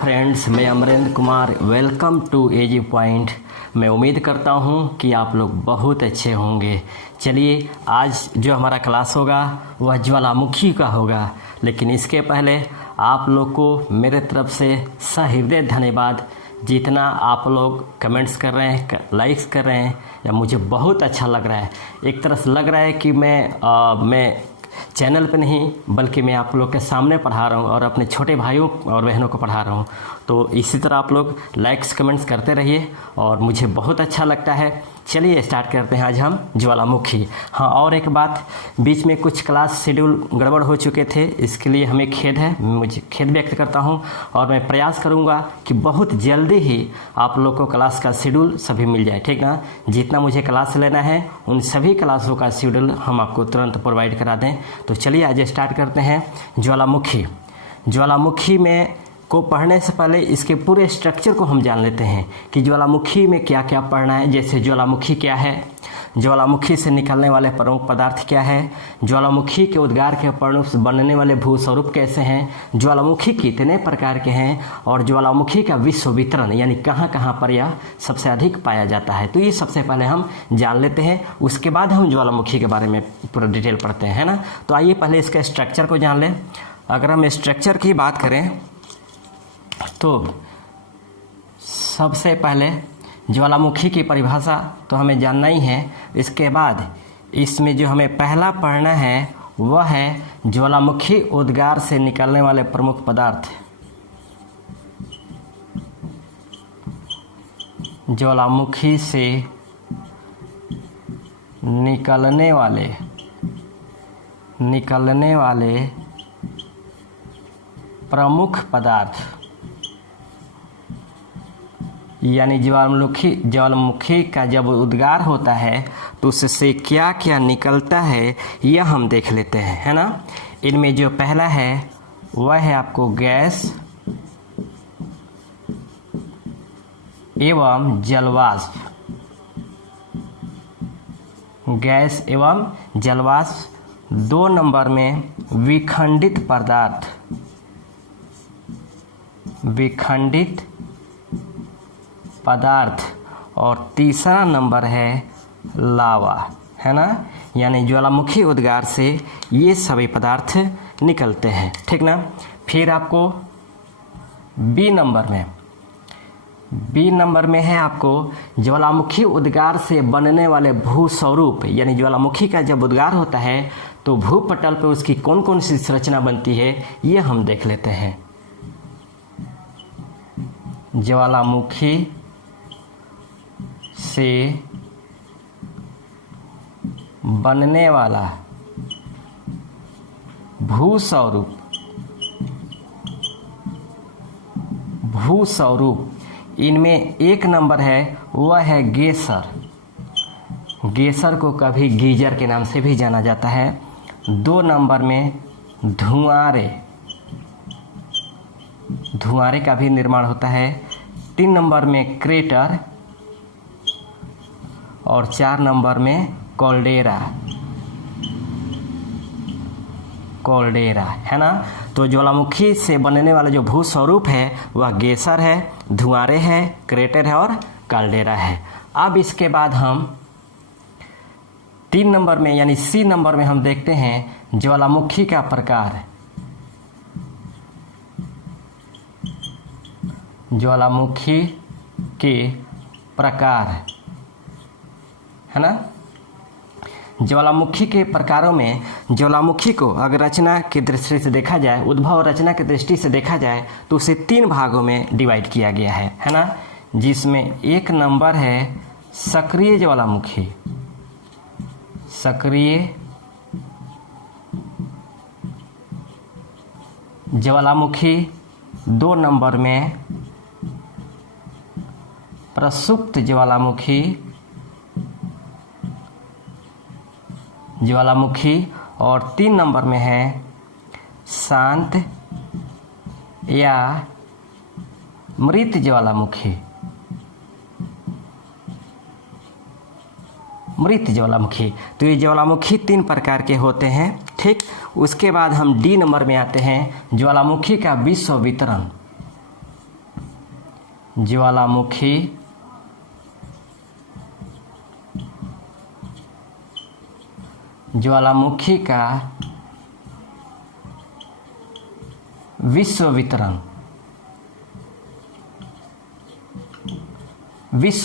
Friends, मैं Amrendra Kumar. Welcome to AG point. मैं उम्मीद करता हूं कि आप लोग बहुत अच्छे होंगे। चलिए, आज जो हमारा क्लास होगा वह ज्वालामुखी का होगा, लेकिन इसके पहले आप लोग को मेरे तरफ से सहृदय धन्यवाद। जितना आप लोग कमेंट्स कर रहे हैं, लाइक्स कर रहे हैं, या मुझे बहुत अच्छा लग रहा है। एक तरह से लग रहा है कि मैं चैनल पे नहीं बल्कि मैं आप लोग के सामने पढ़ा रहा हूँ और अपने छोटे भाइयों और बहनों को पढ़ा रहा हूँ। तो इसी तरह आप लोग लाइक्स कमेंट्स करते रहिए और मुझे बहुत अच्छा लगता है। चलिए स्टार्ट करते हैं। आज हम ज्वालामुखी। हाँ, और एक बात, बीच में कुछ क्लास शेड्यूल गड़बड़ हो चुके थे, इसके लिए हमें खेद है। मुझे खेद व्यक्त करता हूँ और मैं प्रयास करूँगा कि बहुत जल्दी ही आप लोग को क्लास का शेड्यूल सभी मिल जाए, ठीक ना। जितना मुझे क्लास लेना है उन सभी क्लासों का शेड्यूल हम आपको तुरंत प्रोवाइड करा दें। तो चलिए आज स्टार्ट करते हैं। ज्वालामुखी। ज्वालामुखी में को पढ़ने से पहले इसके पूरे स्ट्रक्चर को हम जान लेते हैं कि ज्वालामुखी में क्या क्या पढ़ना है। जैसे ज्वालामुखी क्या है, ज्वालामुखी से निकलने वाले प्रमुख पदार्थ क्या है, ज्वालामुखी के उद्गार के परिणाम से बनने वाले भूस्वरूप कैसे हैं, ज्वालामुखी कितने प्रकार के हैं, और ज्वालामुखी का विश्व वितरण यानी कहाँ कहाँ पर यह सबसे अधिक पाया जाता है। तो ये सबसे पहले हम जान लेते हैं, उसके बाद हम ज्वालामुखी के बारे में पूरा डिटेल पढ़ते हैं, है ना। तो आइए पहले इसके स्ट्रक्चर को जान लें। अगर हम स्ट्रक्चर की बात करें तो सबसे पहले ज्वालामुखी की परिभाषा तो हमें जानना ही है। इसके बाद इसमें जो हमें पहला पढ़ना है वह है ज्वालामुखी उद्गार से निकलने वाले प्रमुख पदार्थ। ज्वालामुखी से निकलने वाले प्रमुख पदार्थ, यानी ज्वालामुखी का जब उद्गार होता है तो उससे क्या क्या निकलता है यह हम देख लेते हैं, है ना। इनमें जो पहला है वह है आपको गैस एवं जलवाष्प। गैस एवं जलवाष्प। 2 नंबर में विखंडित पदार्थ, और तीसरा नंबर है लावा, है ना। यानी ज्वालामुखी उद्गार से ये सभी पदार्थ निकलते हैं, ठीक ना। फिर आपको बी नंबर में है आपको ज्वालामुखी उद्गार से बनने वाले भूस्वरूप, यानी ज्वालामुखी का जब उद्गार होता है तो भूपटल पर उसकी कौन कौन सी संरचना बनती है ये हम देख लेते हैं। ज्वालामुखी से बनने वाला भूस्वरूप, इनमें 1 नंबर है वह है गेसर। गेसर को कभी गीजर के नाम से भी जाना जाता है। 2 नंबर में धुआरे का भी निर्माण होता है। 3 नंबर में क्रेटर, और 4 नंबर में कॉल्डेरा, है ना। तो ज्वालामुखी से बनने वाला जो भूस्वरूप है वह गेसर है, धुआरे है, क्रेटर है और कॉल्डेरा है। अब इसके बाद हम 3 नंबर में यानी सी नंबर में हम देखते हैं ज्वालामुखी का प्रकार। ज्वालामुखी के प्रकार, है ना। ज्वालामुखी के प्रकारों में ज्वालामुखी को अगर रचना की दृष्टि से देखा जाए, उद्भव और रचना की दृष्टि से देखा जाए तो उसे 3 भागों में डिवाइड किया गया है ना। जिसमें 1 नंबर है सक्रिय ज्वालामुखी। 2 नंबर में प्रसुप्त ज्वालामुखी, और 3 नंबर में है शांत या मृत ज्वालामुखी। मृत ज्वालामुखी। तो ये ज्वालामुखी 3 प्रकार के होते हैं, ठीक। उसके बाद हम डी नंबर में आते हैं, ज्वालामुखी का विश्व वितरण। ज्वालामुखी ज्वालामुखी का विश्व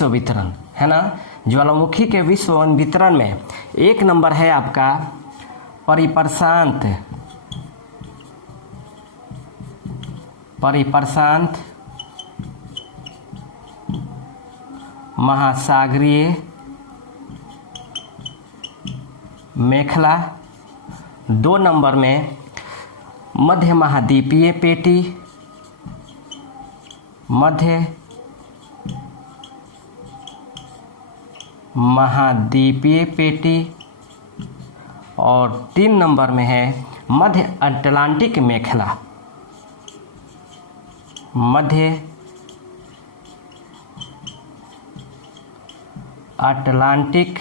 वितरण है ना। ज्वालामुखी के विश्व वितरण में एक नंबर है आपका परिप्रशांत महासागरीय मेखला। 2 नंबर में मध्य महाद्वीपीय पेटी और 3 नंबर में है मध्य अटलांटिक मेखला। मध्य अटलांटिक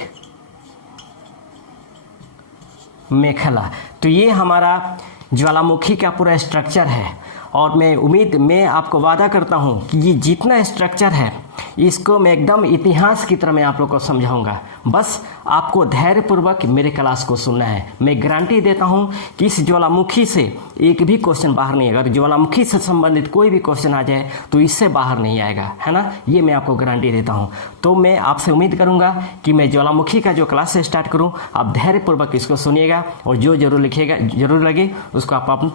मेखला। तो ये हमारा ज्वालामुखी का पूरा स्ट्रक्चर है और मैं आपको वादा करता हूँ कि ये जितना स्ट्रक्चर है इसको मैं एकदम इतिहास की तरह मैं आप लोग को समझाऊंगा। बस आपको धैर्यपूर्वक मेरे क्लास को सुनना है। मैं गारंटी देता हूँ कि इस ज्वालामुखी से एक भी क्वेश्चन बाहर नहीं। अगर ज्वालामुखी से संबंधित कोई भी क्वेश्चन आ जाए तो इससे बाहर नहीं आएगा, है ना। ये मैं आपको गारंटी देता हूँ। तो मैं आपसे उम्मीद करूँगा कि मैं ज्वालामुखी का जो क्लास स्टार्ट करूँ आप धैर्यपूर्वक इसको सुनिएगा और जो जरूर लगे उसको आप अपना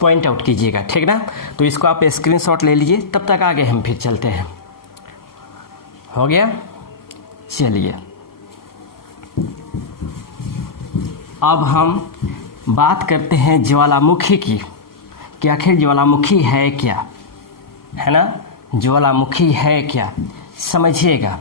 पॉइंट आउट कीजिएगा, ठीक ना। तो इसको आप स्क्रीनशॉट ले लीजिए। तब तक आगे हम फिर चलते हैं। हो गया, चलिए अब हम बात करते हैं ज्वालामुखी की कि आखिर ज्वालामुखी है क्या, है ना। ज्वालामुखी है क्या, समझिएगा।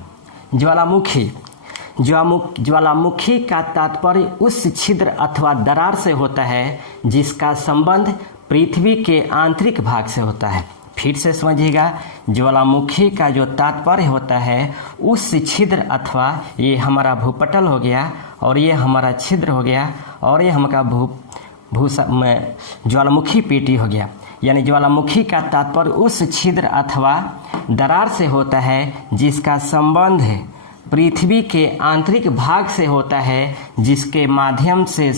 ज्वालामुखी का तात्पर्य उस छिद्र अथवा दरार से होता है जिसका संबंध पृथ्वी के आंतरिक भाग से होता है। फिर से समझिएगा, ज्वालामुखी का जो तात्पर्य होता है उस छिद्र अथवा ये हमारा भूपटल हो गया और ये हमारा छिद्र हो गया और ये हमारा ज्वालामुखी पेटी हो गया। यानी ज्वालामुखी का तात्पर्य उस छिद्र अथवा दरार से होता है जिसका संबंध पृथ्वी के आंतरिक भाग से होता है, जिसके माध्यम से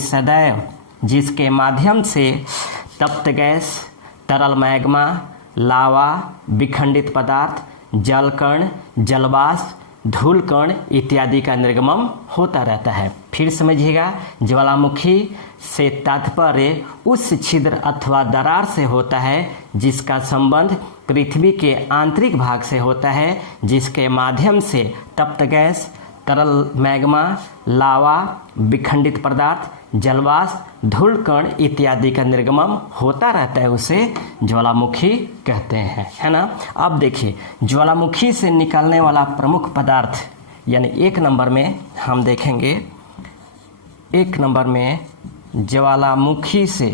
तप्त गैस, तरल मैग्मा, लावा, विखंडित पदार्थ, जलकण, जलवाष्प, धूलकण इत्यादि का निर्गमन होता रहता है। फिर समझिएगा, ज्वालामुखी से तात्पर्य उस छिद्र अथवा दरार से होता है जिसका संबंध पृथ्वी के आंतरिक भाग से होता है, जिसके माध्यम से तप्त गैस, तरल मैग्मा, लावा, विखंडित पदार्थ, जलवाष्प, धूलकण इत्यादि का निर्गमन होता रहता है, उसे ज्वालामुखी कहते हैं, है ना। अब देखिए, ज्वालामुखी से निकलने वाला प्रमुख पदार्थ यानी 1 नंबर में हम देखेंगे। 1 नंबर में ज्वालामुखी से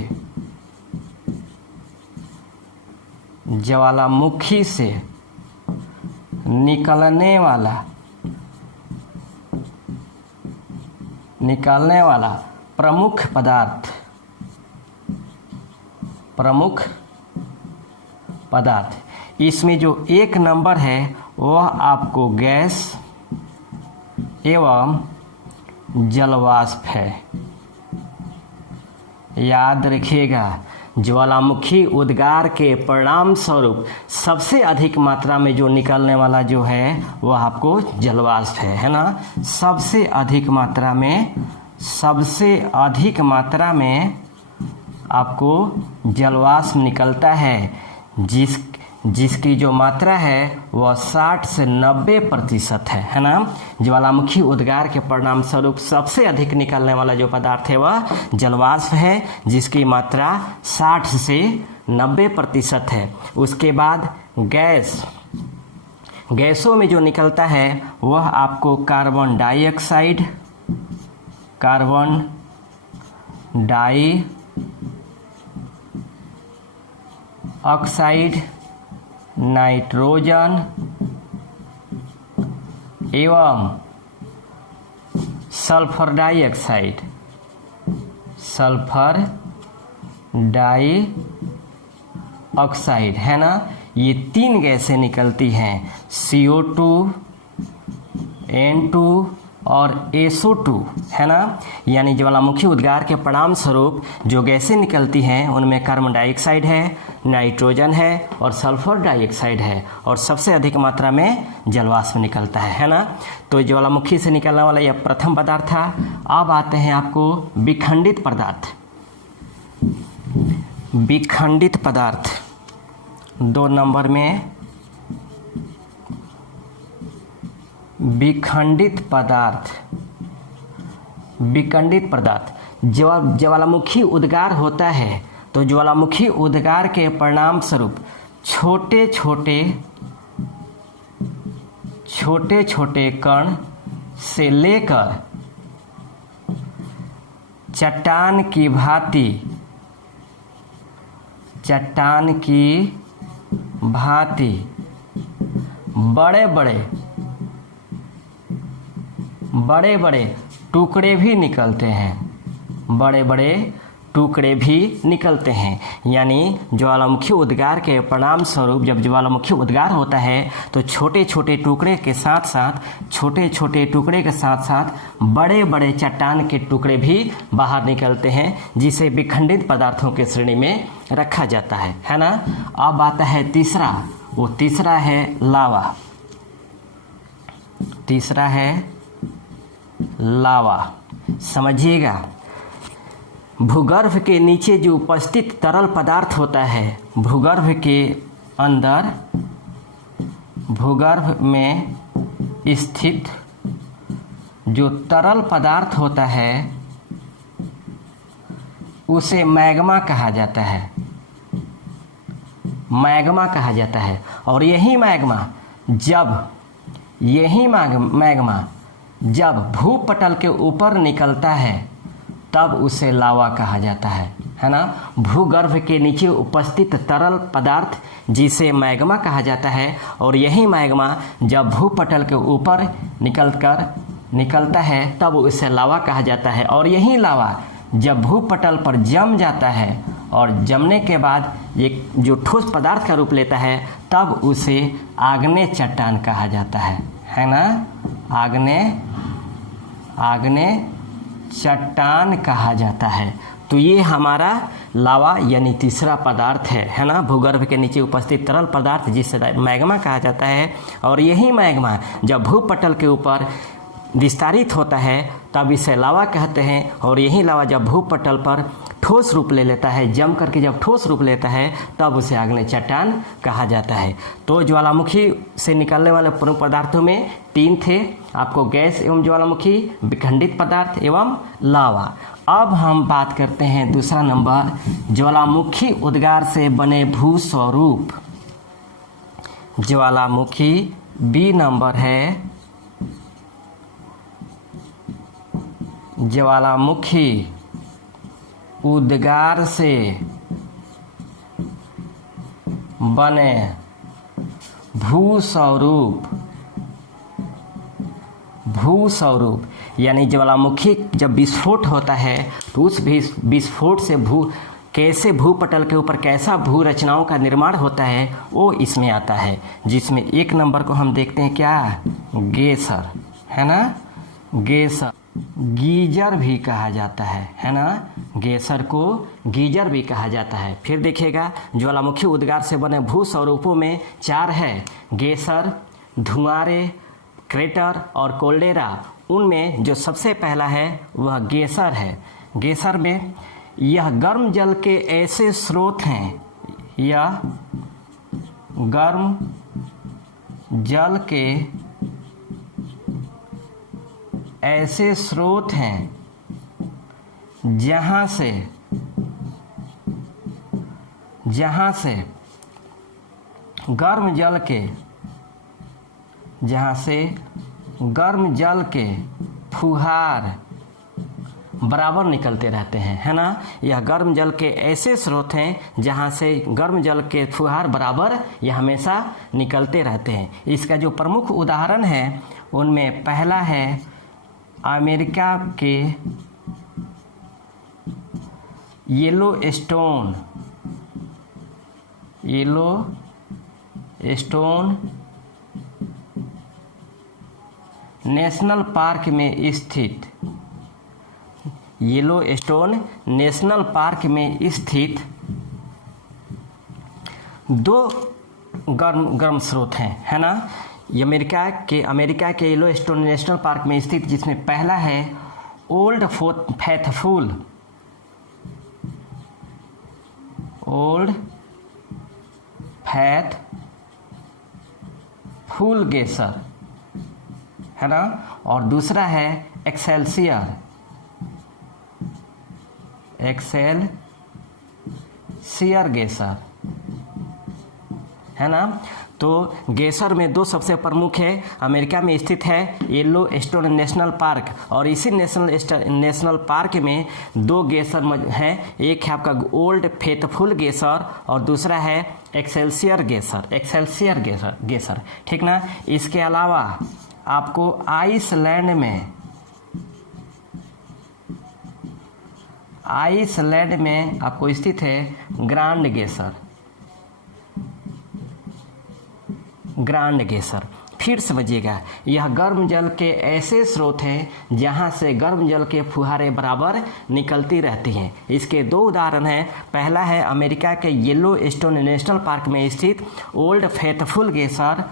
निकलने वाला प्रमुख पदार्थ इसमें जो 1 नंबर है वह आपको गैस एवं जलवाष्प है। याद रखिएगा, ज्वालामुखी उद्गार के परिणाम स्वरूप सबसे अधिक मात्रा में जो निकलने वाला जो है वह आपको जलवाष्प है ना। सबसे अधिक मात्रा में आपको जलवाष्प निकलता है, जिसकी जो मात्रा है वह 60 से 90% है ना। ज्वालामुखी उद्गार के परिणाम स्वरूप सबसे अधिक निकलने वाला जो पदार्थ है वह जलवाष्प है, जिसकी मात्रा 60 से 90% है। उसके बाद गैसों में जो निकलता है वह आपको कार्बन डाइऑक्साइड, नाइट्रोजन एवं सल्फर डाइऑक्साइड है ना। ये 3 गैसें निकलती हैं, CO2, N2 और SO2, है ना। यानी ज्वालामुखी उद्गार के परिणाम स्वरूप जो गैसें निकलती हैं उनमें कार्बन डाइऑक्साइड है, नाइट्रोजन है और सल्फर डाइऑक्साइड है, और सबसे अधिक मात्रा में जलवाष्प निकलता है ना। तो ज्वालामुखी से निकलने वाला यह प्रथम पदार्थ था। अब आते हैं आपको विखंडित पदार्थ। विखंडित पदार्थ 2 नंबर में, विखंडित पदार्थ। विखंडित पदार्थ जब ज्वालामुखी उद्गार होता है तो ज्वालामुखी उद्गार के परिणाम स्वरूप छोटे छोटे कण से लेकर चट्टान की भांति बड़े बड़े टुकड़े भी निकलते हैं। बड़े टुकड़े भी निकलते हैं। यानी ज्वालामुखी उद्गार के परिणाम स्वरूप जब ज्वालामुखी उद्गार होता है तो छोटे छोटे टुकड़े के साथ साथ बड़े बड़े चट्टान के टुकड़े भी बाहर निकलते हैं, जिसे विखंडित पदार्थों के श्रेणी में रखा जाता है ना। अब आता है तीसरा, वो तीसरा है लावा। तीसरा है लावा। समझिएगा, भूगर्भ के नीचे जो उपस्थित तरल पदार्थ होता है, भूगर्भ के अंदर, भूगर्भ में स्थित जो तरल पदार्थ होता है उसे मैग्मा कहा जाता है। मैग्मा कहा जाता है। और यही मैग्मा जब भूपटल के ऊपर निकलता है तब उसे लावा कहा जाता है ना। भूगर्भ के नीचे उपस्थित तरल पदार्थ जिसे मैग्मा कहा जाता है, और यही मैग्मा जब भूपटल के ऊपर निकलता है तब उसे लावा कहा जाता है। और यही लावा जब भूपटल पर जम जाता है और जमने के बाद ये जो ठोस पदार्थ का रूप लेता है तब उसे आग्नेय चट्टान कहा जाता है ना। आग्नेय चट्टान कहा जाता है। तो ये हमारा लावा यानी तीसरा पदार्थ है ना। भूगर्भ के नीचे उपस्थित तरल पदार्थ जिसे मैग्मा कहा जाता है, और यही मैग्मा जब भूपटल के ऊपर विस्तारित होता है तब इसे लावा कहते हैं। और यही लावा जब भूपटल पर ठोस रूप ले लेता है, जम करके जब ठोस रूप लेता है तब उसे आग्नेय चट्टान कहा जाता है। तो ज्वालामुखी से निकलने वाले प्रमुख पदार्थों में 3 थे आपको, गैस एवं ज्वालामुखी, विखंडित पदार्थ एवं लावा। अब हम बात करते हैं दूसरा नंबर, ज्वालामुखी उद्गार से बने भूस्वरूप। ज्वालामुखी बी नंबर है, ज्वालामुखी उद्गार से बने भूस्वरूप। यानी ज्वालामुखी जब विस्फोट होता है तो उस विस्फोट से कैसे भूपटल के ऊपर कैसा भू रचनाओं का निर्माण होता है वो इसमें आता है, जिसमें 1 नंबर को हम देखते हैं क्या, गेसर, है ना। गेसर गीजर भी कहा जाता है ना। गेसर को गीजर भी कहा जाता है। फिर देखिएगा ज्वालामुखी उद्गार से बने भू स्वरूपों में 4 है, गेसर, धुआंरे, क्रेटर और कोल्डेरा। उनमें जो सबसे पहला है वह गेसर है। गेसर में यह गर्म जल के ऐसे स्रोत हैं, यह गर्म जल के ऐसे स्रोत हैं जहाँ से गर्म जल के फुहार बराबर निकलते रहते हैं, है ना। यह गर्म जल के ऐसे स्रोत हैं जहाँ से गर्म जल के फुहार बराबर यह हमेशा निकलते रहते हैं। इसका जो प्रमुख उदाहरण है उनमें पहला है अमेरिका के येलो स्टोन नेशनल पार्क में स्थित, येलोस्टोन नेशनल पार्क में स्थित दो गर्म स्रोत हैं, है ना। ये अमेरिका के येलोस्टोन नेशनल पार्क में स्थित, जिसमें पहला है ओल्ड फैथफुल गेसर, है ना, और दूसरा है एक्सेलसियर गेसर, है ना। तो गेसर में दो सबसे प्रमुख है, अमेरिका में स्थित है येलोस्टोन नेशनल पार्क, और इसी नेशनल पार्क में दो गेसर हैं, एक है आपका ओल्ड फेथफुल गेसर और दूसरा है एक्सेलसियर गेसर, ठीक ना। इसके अलावा आपको आइसलैंड में आपको स्थित है ग्रांड गेसर। फिर समझिएगा, यह गर्म जल के ऐसे स्रोत हैं जहां से गर्म जल के फुहारे बराबर निकलती रहती हैं। इसके दो उदाहरण हैं, पहला है अमेरिका के येलोस्टोन नेशनल पार्क में स्थित ओल्ड फेथफुल गेसर,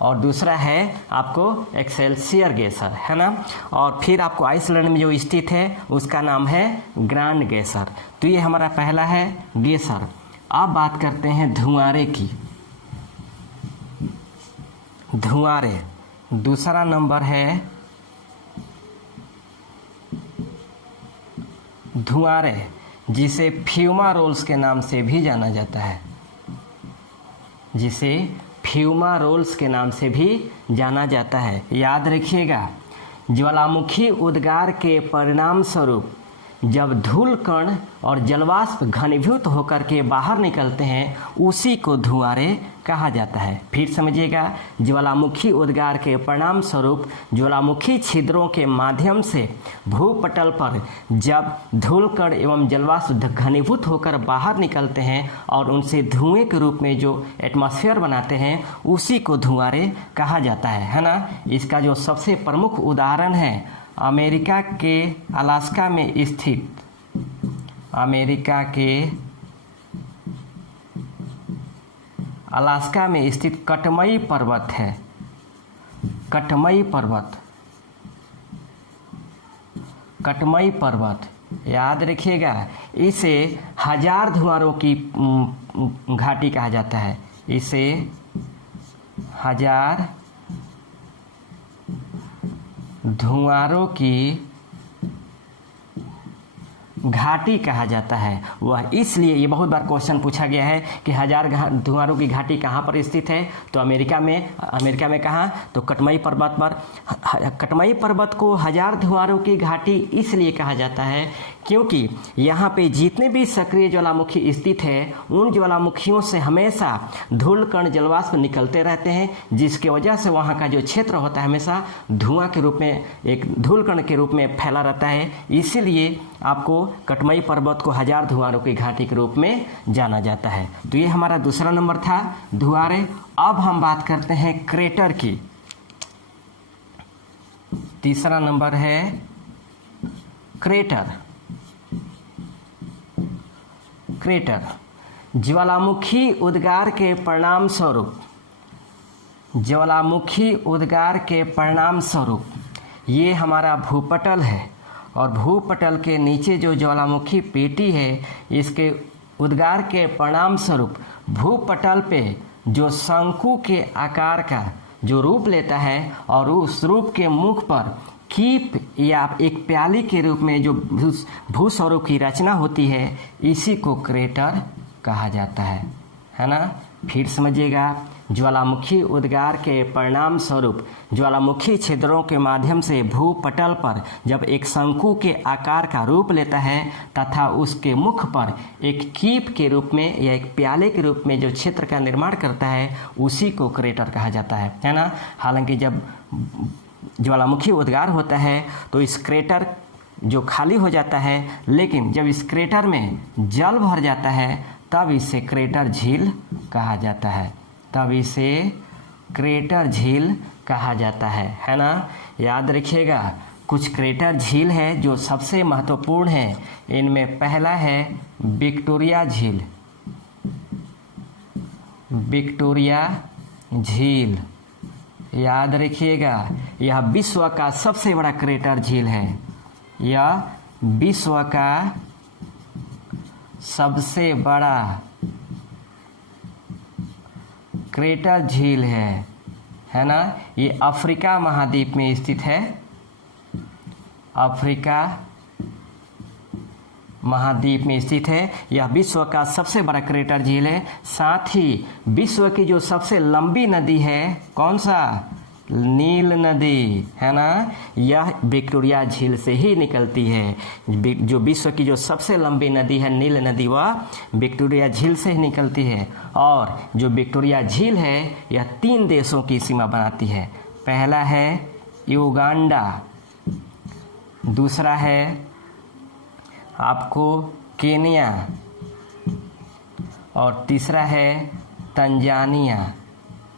और दूसरा है आपको एक्सेलसियर गेसर, है ना। और फिर आपको आइसलैंड में जो स्थित है उसका नाम है ग्रांड गेसर। तो ये हमारा पहला है गेसर। अब बात करते हैं धुआंरे की। धुआंरे दूसरा नंबर है धुआंरे, जिसे फ्यूमारोल्स के नाम से भी जाना जाता है, जाना जाता है। याद रखिएगा, ज्वालामुखी उद्गार के परिणाम स्वरूप जब धूल कण और जलवाष्प घनीभूत होकर के बाहर निकलते हैं उसी को धुआंरे कहा जाता है। फिर समझिएगा, ज्वालामुखी उद्गार के परिणाम स्वरूप ज्वालामुखी छिद्रों के माध्यम से भूपटल पर जब धूल कण एवं जलवाष्प घनीभूत होकर बाहर निकलते हैं और उनसे धुएं के रूप में जो एटमॉस्फेयर बनाते हैं उसी को धुआंरे कहा जाता है ना। इसका जो सबसे प्रमुख उदाहरण है अमेरिका के अलास्का में स्थित कटमई पर्वत है। कटमई पर्वत याद रखिएगा, इसे 1000 धुआंरों की घाटी कहा जाता है। इसे 1000 धुआंरों की घाटी कहा जाता है। वह इसलिए, ये बहुत बार क्वेश्चन पूछा गया है कि 1000 धुआंरों की घाटी कहाँ पर स्थित है, तो अमेरिका में कहाँ, तो कटमई पर्वत पर। कटमई पर्वत को 1000 धुआंरों की घाटी इसलिए कहा जाता है क्योंकि यहाँ पे जितने भी सक्रिय ज्वालामुखी स्थित है उन ज्वालामुखियों से हमेशा धूल कण जलवाष्प निकलते रहते हैं, जिसकी वजह से वहाँ का जो क्षेत्र होता है हमेशा धुआं के रूप में, एक धूल कण के रूप में फैला रहता है। इसीलिए आपको कटमई पर्वत को 1000 धुआंरों की घाटी के रूप में जाना जाता है। तो ये हमारा दूसरा नंबर था धुआंरे। अब हम बात करते हैं क्रेटर की। तीसरा नंबर है क्रेटर। ज्वालामुखी उद्गार के परिणाम स्वरूप ये हमारा भूपटल है, और भूपटल के नीचे जो ज्वालामुखी पेटी है इसके उद्गार के परिणाम स्वरूप भूपटल पे जो शंकु के आकार का जो रूप लेता है और उस रूप के मुख पर कीप या एक प्याली के रूप में जो भूस्वरूप की रचना होती है इसी को क्रेटर कहा जाता है ना। फिर समझिएगा, ज्वालामुखी उद्गार के परिणाम स्वरूप ज्वालामुखी छिद्रों के माध्यम से भूपटल पर जब एक शंकु के आकार का रूप लेता है तथा उसके मुख पर एक कीप के रूप में या एक प्याले के रूप में जो क्षेत्र का निर्माण करता है उसी को क्रेटर कहा जाता है ना। हालांकि जब ज्वालामुखी उद्गार होता है तो इस क्रेटर जो खाली हो जाता है, लेकिन जब इस क्रेटर में जल भर जाता है तब इसे क्रेटर झील कहा जाता है, तब इसे क्रेटर झील कहा जाता है ना। याद रखिएगा, कुछ क्रेटर झील है जो सबसे महत्वपूर्ण है। इनमें पहला है विक्टोरिया झील, विक्टोरिया झील। याद रखिएगा, यह विश्व का सबसे बड़ा क्रेटर झील है, यह विश्व का सबसे बड़ा क्रेटर झील है ना। ये अफ्रीका महाद्वीप में स्थित है, अफ्रीका महाद्वीप में स्थित है। यह विश्व का सबसे बड़ा क्रेटर झील है। साथ ही विश्व की जो सबसे लंबी नदी है, कौन सा? नील नदी, है ना। यह विक्टोरिया झील से ही निकलती है। जो विश्व की जो सबसे लंबी नदी है नील नदी, वह विक्टोरिया झील से ही निकलती है। और जो विक्टोरिया झील है यह 3 देशों की सीमा बनाती है। पहला है युगांडा, दूसरा है आपको केन्या, और तीसरा है तंजानिया,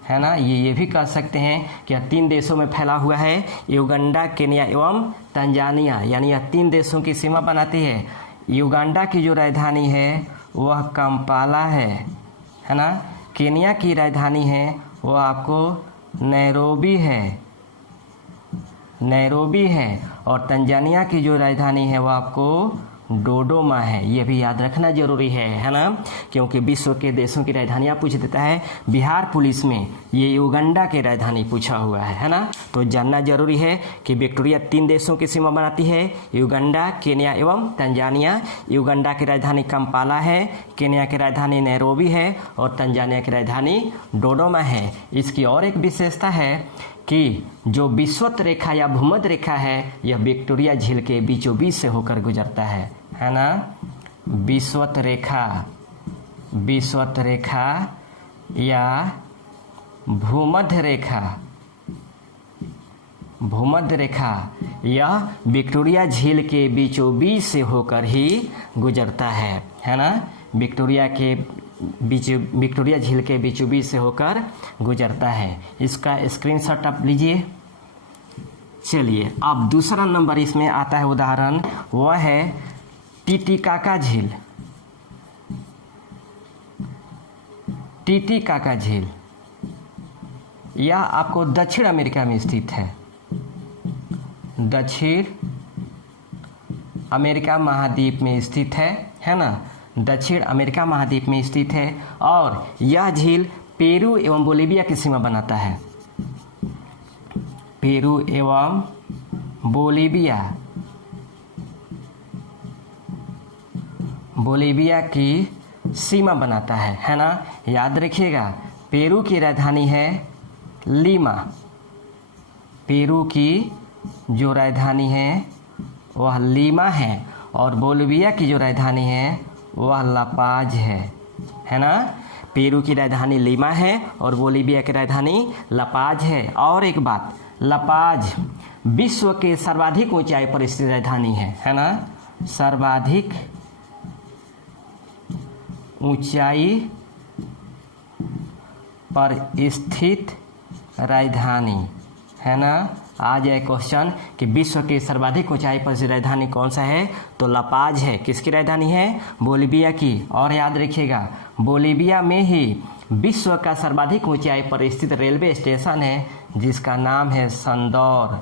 है ना। ये भी कह सकते हैं कि यह 3 देशों में फैला हुआ है, युगांडा, केन्या एवं तंजानिया, यानी यह 3 देशों की सीमा बनाती है। युगांडा की जो राजधानी है वह कंपाला है ना। केन्या की राजधानी है वह आपको नैरोबी है, और तंजानिया की जो राजधानी है वह आपको डोडोमा है। ये भी याद रखना जरूरी है ना, क्योंकि विश्व के देशों की राजधानियाँ पूछ देता है। बिहार पुलिस में ये युगांडा की राजधानी पूछा हुआ है ना। तो जानना जरूरी है कि विक्टोरिया 3 देशों की सीमा बनाती है, युगांडा, केन्या एवं तंजानिया। युगांडा की राजधानी कंपाला है, केन्या की राजधानी नैरोबी है, और तंजानिया की राजधानी डोडोमा है। इसकी और एक विशेषता है कि जो विषुवत रेखा या भूमध्य रेखा है यह विक्टोरिया झील के बीचों बीच से होकर गुजरता है ना। विषुवत रेखा या भूमध्य रेखा यह विक्टोरिया झील के बीचों बीच से होकर ही गुजरता है ना। विक्टोरिया झील के बीचों बीच से होकर गुजरता है। इसका स्क्रीनशॉट आप लीजिए। चलिए, अब दूसरा नंबर इसमें आता है उदाहरण, वह है टीटीकाका झील। टीटीकाका झील यह आपको दक्षिण अमेरिका में स्थित है, दक्षिण अमेरिका महाद्वीप में स्थित है ना। दक्षिण अमेरिका महाद्वीप में स्थित है, और यह झील पेरू एवं बोलीविया की सीमा बनाता है। पेरू एवं बोलीविया की सीमा बनाता है ना। याद रखिएगा, पेरू की राजधानी है लीमा, पेरू की जो राजधानी है वह लीमा है, और बोलीविया की जो राजधानी है वह लापाज है ना। पेरू की राजधानी लीमा है और बोलीविया की राजधानी लापाज है। और एक बात, लापाज विश्व के सर्वाधिक ऊंचाई पर स्थित राजधानी है ना। सर्वाधिक ऊंचाई पर स्थित राजधानी, है ना। आ जाए क्वेश्चन कि विश्व के सर्वाधिक ऊंचाई पर स्थित राजधानी कौन सा है, तो लापाज है। किसकी राजधानी है? बोलीविया की। और याद रखिएगा, बोलीविया में ही विश्व का सर्वाधिक ऊंचाई पर स्थित रेलवे स्टेशन है जिसका नाम है संदौर,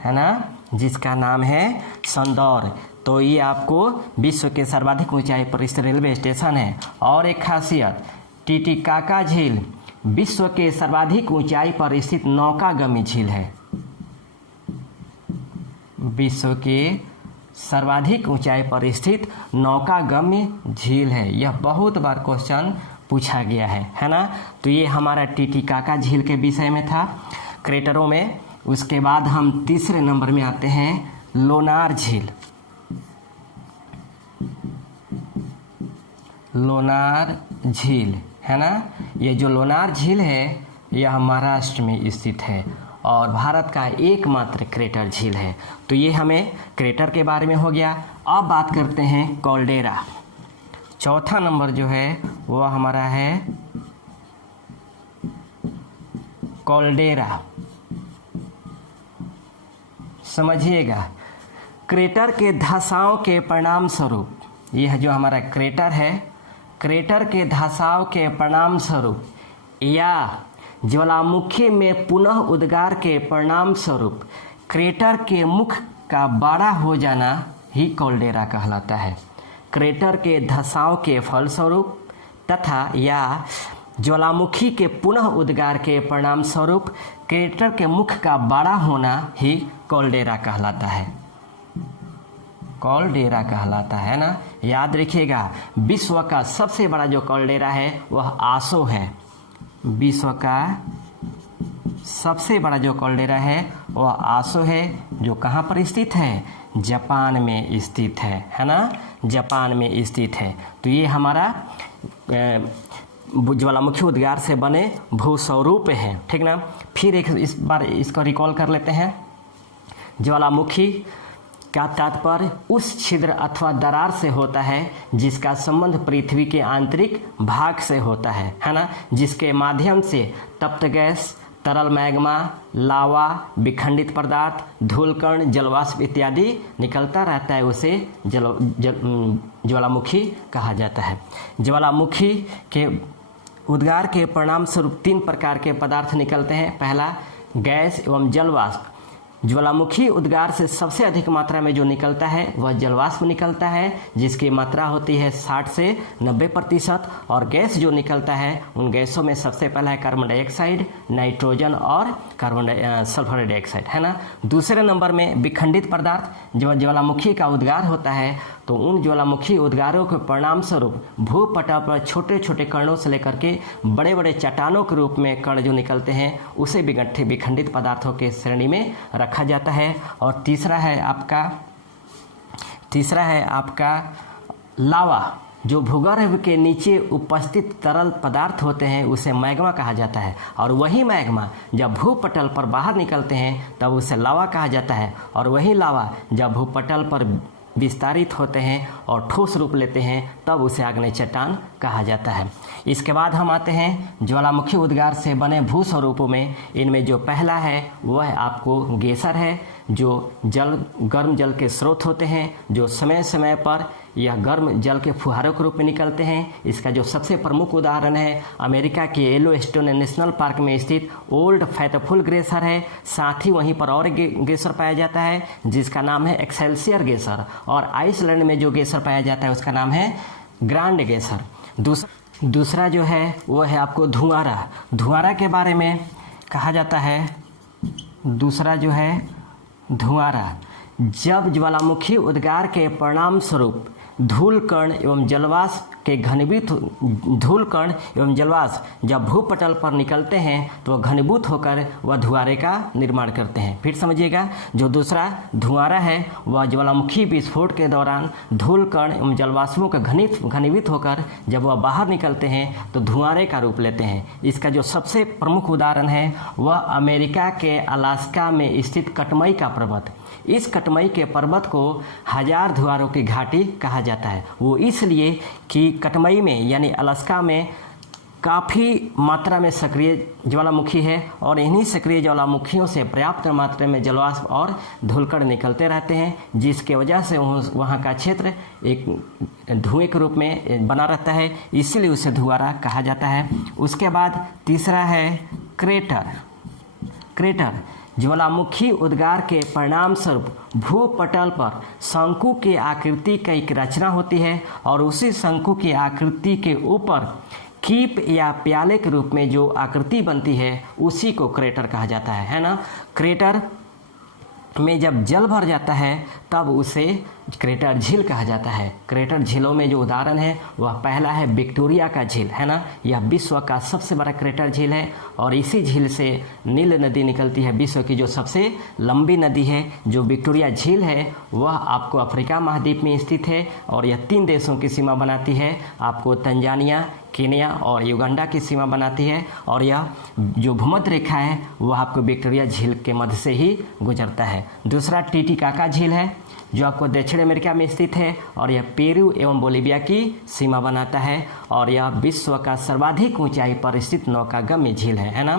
है ना, जिसका नाम है संदौर। तो ये आपको विश्व के सर्वाधिक ऊंचाई पर स्थित रेलवे स्टेशन है। और एक खासियत, टीटीकाका झील विश्व के सर्वाधिक ऊंचाई पर स्थित नौकागामी झील है। विश्व के सर्वाधिक ऊंचाई पर स्थित नौकागामी झील है। यह बहुत बार क्वेश्चन पूछा गया है ना। तो ये हमारा टीटीकाका झील के विषय में था, क्रेटरों में। उसके बाद हम तीसरे नंबर में आते हैं लोनार झील। लोनार झील, है ना। ये जो लोनार झील है यह महाराष्ट्र में स्थित है, और भारत का एकमात्र क्रेटर झील है। तो ये हमें क्रेटर के बारे में हो गया। अब बात करते हैं कॉल्डेरा। चौथा नंबर जो है वह हमारा है कॉल्डेरा। समझिएगा, क्रेटर के धंसाव के परिणाम स्वरूप, यह जो हमारा क्रेटर है, क्रेटर के धंसाव के परिणाम स्वरूप या ज्वालामुखी में पुनः उद्गार के परिणाम स्वरूप क्रेटर के मुख का बड़ा हो जाना ही कॉल्डेरा कहलाता है। क्रेटर के धंसाव के फलस्वरूप तथा या ज्वालामुखी के पुनः उद्गार के परिणाम स्वरूप क्रेटर के मुख का बड़ा होना ही कॉल्डेरा कहलाता है। कॉल्डेरा कहलाता है ना, याद रखिएगा। विश्व का सबसे बड़ा जो कॉल्डेरा है वह आसो है। विश्व का सबसे बड़ा जो कॉल्डेरा है वह आसो है, जो कहाँ पर स्थित है? जापान में स्थित है ना, जापान में स्थित है। तो ये हमारा ज्वालामुखी उद्गार से बने भूस्वरूप है, ठीक ना। फिर एक इस बार इसको रिकॉल कर लेते हैं। ज्वालामुखी का तात्पर्य उस छिद्र अथवा दरार से होता है जिसका संबंध पृथ्वी के आंतरिक भाग से होता है ना, जिसके माध्यम से तप्त गैस, तरल मैग्मा, लावा, विखंडित पदार्थ, धूलकण, जलवाष्प इत्यादि निकलता रहता है, उसे ज्वालामुखी कहा जाता है। ज्वालामुखी के उद्गार के परिणाम स्वरूप 3 प्रकार के पदार्थ निकलते हैं। पहला, गैस एवं जलवाष्प। ज्वालामुखी उद्गार से सबसे अधिक मात्रा में जो निकलता है वह जलवाष्प निकलता है, जिसकी मात्रा होती है 60 से 90%। और गैस जो निकलता है, उन गैसों में सबसे पहला है कार्बन डाइऑक्साइड, नाइट्रोजन और सल्फर डाइऑक्साइड, है ना। दूसरे नंबर में विखंडित पदार्थ। जब ज्वालामुखी का उद्गार होता है तो उन ज्वालामुखी उद्गारों के परिणाम स्वरूप भूपटल पर छोटे छोटे कणों से लेकर के बड़े बड़े चट्टानों के रूप में कण जो निकलते हैं, उसे विखंडित पदार्थों के श्रेणी में रखा जाता है। और तीसरा है आपका लावा। जो भूगर्भ के नीचे उपस्थित तरल पदार्थ होते हैं उसे मैग्मा कहा जाता है, और वही मैग्मा जब भूपटल पर बाहर निकलते हैं तब उसे लावा कहा जाता है, और वही लावा जब भूपटल पर विस्तारित होते हैं और ठोस रूप लेते हैं तब उसे आग्नेय चट्टान कहा जाता है। इसके बाद हम आते हैं ज्वालामुखी उद्गार से बने भूस्वरूपों में। इनमें जो पहला है वह आपको गेसर है, जो गर्म जल के स्रोत होते हैं, जो समय समय पर यह गर्म जल के फुहारों के रूप में निकलते हैं। इसका जो सबसे प्रमुख उदाहरण है अमेरिका के येलोस्टोन नेशनल पार्क में स्थित ओल्ड फैथफुल ग्लेशियर है। साथ ही वहीं पर और ग्लेशियर पाया जाता है जिसका नाम है एक्सेल्सियर ग्लेशियर, और आइसलैंड में जो ग्लेशियर पाया जाता है उसका नाम है ग्रांड ग्लेशियर। दूसरा जो है वो है आपको धुआरा। धुआरा के बारे में कहा जाता है, दूसरा जो है धुआरा, जब ज्वालामुखी उद्गार के परिणाम स्वरूप धूलकण एवं जलवाष्प के जब भूपटल पर निकलते हैं तो वह घनीभूत होकर वह धुआरे का निर्माण करते हैं। फिर समझिएगा, जो दूसरा धुआरा है वह ज्वालामुखी विस्फोट के दौरान धूलकण एवं जलवाष्पों का घनीभूत होकर जब वह बाहर निकलते हैं तो धुआरे का रूप लेते हैं। इसका जो सबसे प्रमुख उदाहरण है वह अमेरिका के अलास्का में स्थित कटमई का पर्वत। इस कटमई के पर्वत को 1000 धुआरों की घाटी कहा जाता है। वो इसलिए कि कटमई में यानी अलास्का में काफ़ी मात्रा में सक्रिय ज्वालामुखी है, और इन्हीं सक्रिय ज्वालामुखियों से पर्याप्त मात्रा में जलवाष्प और धूलकण निकलते रहते हैं, जिसके वजह से वहाँ का क्षेत्र एक धुएं के रूप में बना रहता है, इसीलिए उसे धुआरा कहा जाता है। उसके बाद तीसरा है क्रेटर। ज्वालामुखी उद्गार के परिणाम स्वरूप भूपटल पर शंकु की आकृति की एक रचना होती है, और उसी शंकु की आकृति के ऊपर कीप या प्याले के रूप में जो आकृति बनती है उसी को क्रेटर कहा जाता है ना। क्रेटर में जब जल भर जाता है तब उसे क्रेटर झील कहा जाता है। क्रेटर झीलों में जो उदाहरण है वह पहला है विक्टोरिया का झील, है ना। यह विश्व का सबसे बड़ा क्रेटर झील है, और इसी झील से नील नदी निकलती है। विश्व की जो सबसे लंबी नदी है जो विक्टोरिया झील है वह आपको अफ्रीका महाद्वीप में स्थित है, और यह 3 देशों की सीमा बनाती है, आपको तंजानिया, केन्या और युगांडा की सीमा बनाती है, और यह जो भूमध्य रेखा है वह आपको विक्टोरिया झील के मध्य से ही गुजरता है। दूसरा टीटीकाका झील है जो आपको दक्षिण अमेरिका में स्थित है, और यह पेरू एवं बोलीविया की सीमा बनाता है, और यह विश्व का सर्वाधिक ऊंचाई पर स्थित नौकागम्य झील है ना।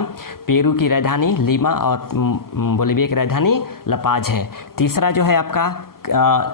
पेरू की राजधानी लीमा और बोलीविया की राजधानी लपाज है। तीसरा जो है आपका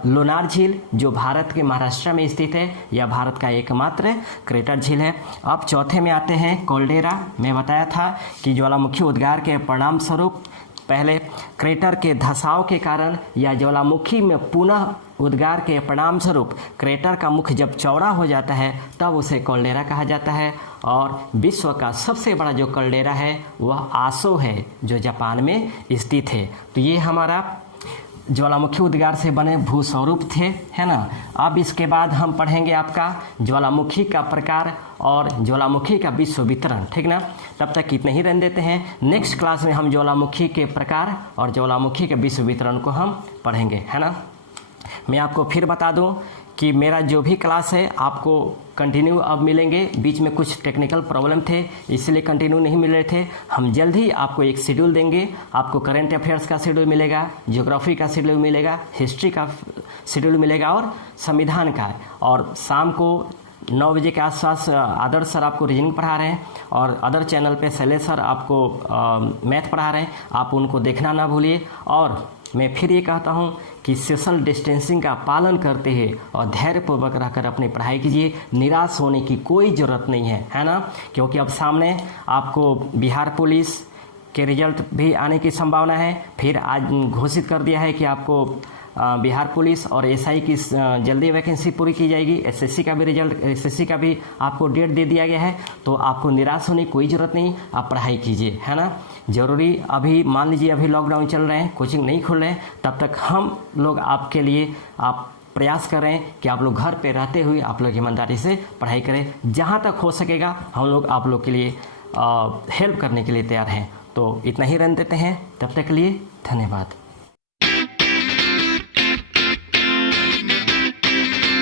लोनार झील जो भारत के महाराष्ट्र में स्थित है, यह भारत का एकमात्र क्रेटर झील है। अब चौथे में आते हैं कोल्डेरा। मैं बताया था कि ज्वालामुखी उद्गार के परिणाम स्वरूप पहले क्रेटर के धंसाव के कारण या ज्वालामुखी में पुनः उद्गार के परिणाम स्वरूप क्रेटर का मुख जब चौड़ा हो जाता है तब उसे कोल्डेरा कहा जाता है। और विश्व का सबसे बड़ा जो कोल्डेरा है वह आसो है जो जापान में स्थित है। तो ये हमारा ज्वालामुखी उद्गार से बने भूस्वरूप थे, है ना। अब इसके बाद हम पढ़ेंगे आपका ज्वालामुखी का प्रकार और ज्वालामुखी का विश्व वितरण, ठीक ना। तब तक इतने ही रहने देते हैं। नेक्स्ट क्लास में हम ज्वालामुखी के प्रकार और ज्वालामुखी के विश्व वितरण को हम पढ़ेंगे, है ना। मैं आपको फिर बता दूं कि मेरा जो भी क्लास है आपको कंटिन्यू अब मिलेंगे। बीच में कुछ टेक्निकल प्रॉब्लम थे इसलिए कंटिन्यू नहीं मिल रहे थे। हम जल्द ही आपको एक शेड्यूल देंगे। आपको करंट अफेयर्स का शेड्यूल मिलेगा, ज्योग्राफी का शेड्यूल मिलेगा, हिस्ट्री का शेड्यूल मिलेगा और संविधान का। और शाम को 9 बजे के आसपास आदर्श सर आपको रीजनिंग पढ़ा रहे हैं, और अदर चैनल पे शैलेश सर आपको मैथ पढ़ा रहे हैं। आप उनको देखना ना भूलिए। और मैं फिर ये कहता हूँ कि सोशल डिस्टेंसिंग का पालन करते हुए और धैर्यपूर्वक रहकर अपनी पढ़ाई कीजिए। निराश होने की कोई ज़रूरत नहीं है, है ना। क्योंकि अब सामने आपको बिहार पुलिस के रिजल्ट भी आने की संभावना है। फिर आज घोषित कर दिया है कि आपको बिहार पुलिस और एसआई की जल्दी वैकेंसी पूरी की जाएगी। एसएससी का भी रिजल्ट, एसएससी का भी आपको डेट दे दिया गया है। तो आपको निराश होने की कोई ज़रूरत नहीं, आप पढ़ाई कीजिए, है ना। ज़रूरी अभी मान लीजिए अभी लॉकडाउन चल रहे हैं, कोचिंग नहीं खुल रहे हैं, तब तक हम लोग आपके लिए आप प्रयास कर रहे हैं कि आप लोग घर पे रहते हुए आप लोग ईमानदारी से पढ़ाई करें। जहाँ तक हो सकेगा हम लोग आप लोग के लिए हेल्प करने के लिए तैयार हैं। तो इतना ही रहने देते हैं, तब तक के लिए धन्यवाद।